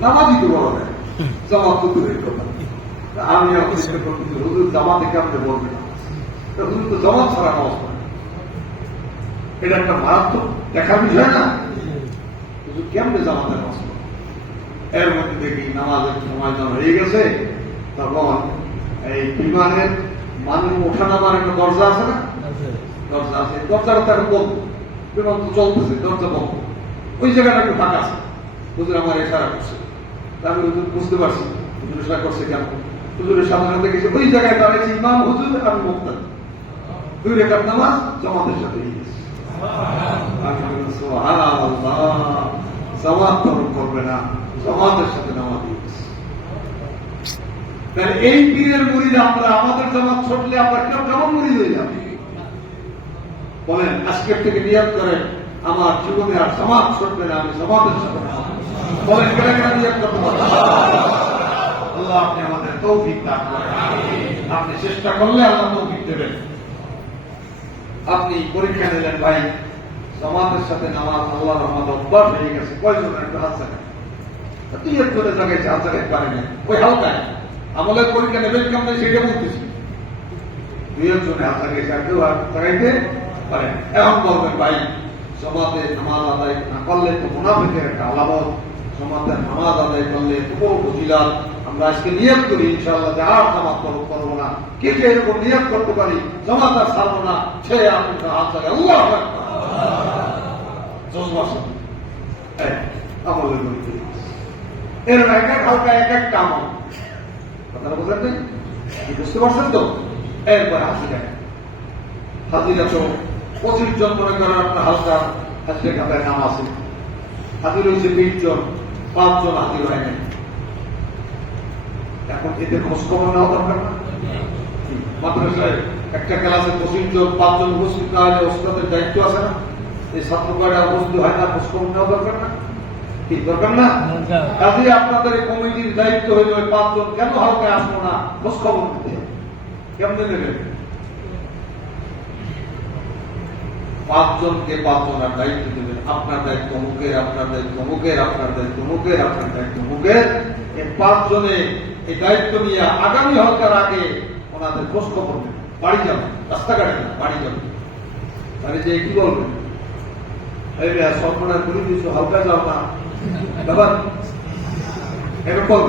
নামাজই তো বড় না জামাত তো দূরের কথা। আমি আপনাকে বলছি হুজুর জামাতে কেমনে বলবে? না হুজুর তো জামাত ছাড়া নামাজ পড়ে এটা একটা মারাত্মক দেখার বিষয় না? হুজুর কেমনে জামাতে নামাজ পড়ে? এর মধ্যে দেখি নামাজের সময় যখন হয়ে গেছে তখন এই বিমানের মানুষ ওঠা নামার একটা দরজা আছে না? দরজা আছে। দরজাটা তো বন্ধ। বিমান তো চলতেছে দরজা বন্ধ। ওই জায়গাটা একটু ফাঁকা আছে। হুজুর আমার এশারা করছে। আমি হুজুর বুঝতে পারছি, হুজুর এশারা করছে কেন? হুজুরের সাথে গেছে, ওই জায়গায় দাঁড়িয়েছে ইমাম হুজুর আমি মুক্তাদ দুই রেখার নামাজ জমাতের সাথে জামাত করবে না, জামাতের সাথে নামাজ তাহলে এই পীরের আমরা, আমাদের জামাত ছুটলে আমরা কেমন মুড়িদ হয়ে যাবে? বলেন, আজকের থেকে করেন। আমার জীবনে আর সমাজ ছুটবে না আমি সমাজের সাথে নামাজ। বলেন, কেন কেন আল্লাহ আপনি আমাদের তৌফিক দান করেন। আপনি চেষ্টা করলে আল্লাহ তৌফিক দেবেন। আপনি পরীক্ষা নিলেন, ভাই, সমাজের সাথে নামাজ আল্লাহ রহমান অভ্যাস হয়ে গেছে। কয়জনের একটু হাত জায়গায় তুই একটু জায়গায় হাত জায়গায় পারে না ওই হালকায়। আমলের পরীক্ষা নেবেন কেমন সেটা বলতেছি। দুই একজনে হাত জায়গায় কেউ হাত জায়গাইতে পারে এখন বলবেন, ভাই সমাজে নামাজ আদায় না করলে তো মুনাফিকের একটা আলামত। সমাজের নামাজ আদায় করলে খুব ফজিলাত আমরা আজকে নিয়ত করি, ইনশাআল্লাহ, যে আর নামাজ করব না। কে কে এরকম নিয়ত করতে পারি, জমাত আর ছাড়বো না, সে আপনি হাত জায়গায় আল্লাহ এক এক হালকা এক একটা বুঝতে পারছেন তো? এরপরে হাসিরা হাজিরা তো পঁচিশ জন মনে করেন আপনার হালকা হাজিরা খাতায় নাম আছে। হাজির হয়েছে বিশ জন পাঁচজন হাজির হয় নাই। এখন এদের খোঁজ খবর নেওয়া দরকার না? মাদ্রাসায় একটা ক্লাসে পঁচিশ জন পাঁচজন উপস্থিত না হলে ওস্তাদের দায়িত্ব আছে না? এই ছাত্র কয়টা উপস্থিত হয় না, খোঁজ খবর নেওয়া দরকার না? কি, দরকার না? কাজে আপনাদের এই কমিটির দায়িত্ব হইল ওই পাঁচজন কেন হালকায় আসব না? খোঁজ খবর নিতে। কেমনে নেবেন? পাঁচজনকে পাঁচজনের দায়িত্ব দেবেন। আপনার দায়িত্ব মুখের আপনার দায়িত্ব মুখের আপনার দায়িত্ব মুখের আপনার দায়িত্ব মুখের এই পাঁচজনে এই দায়িত্ব নিয়ে আগামী হলকার আগে ওনাদের খোঁজ খবর নেবেন বাড়ি যাবেন রাস্তাঘাটে বাড়ি যাবেন তাহলে যে কি বলবেন? সর্বনাশ করে দিয়েছ হালকা যাও না। ব্যাপার? এরকম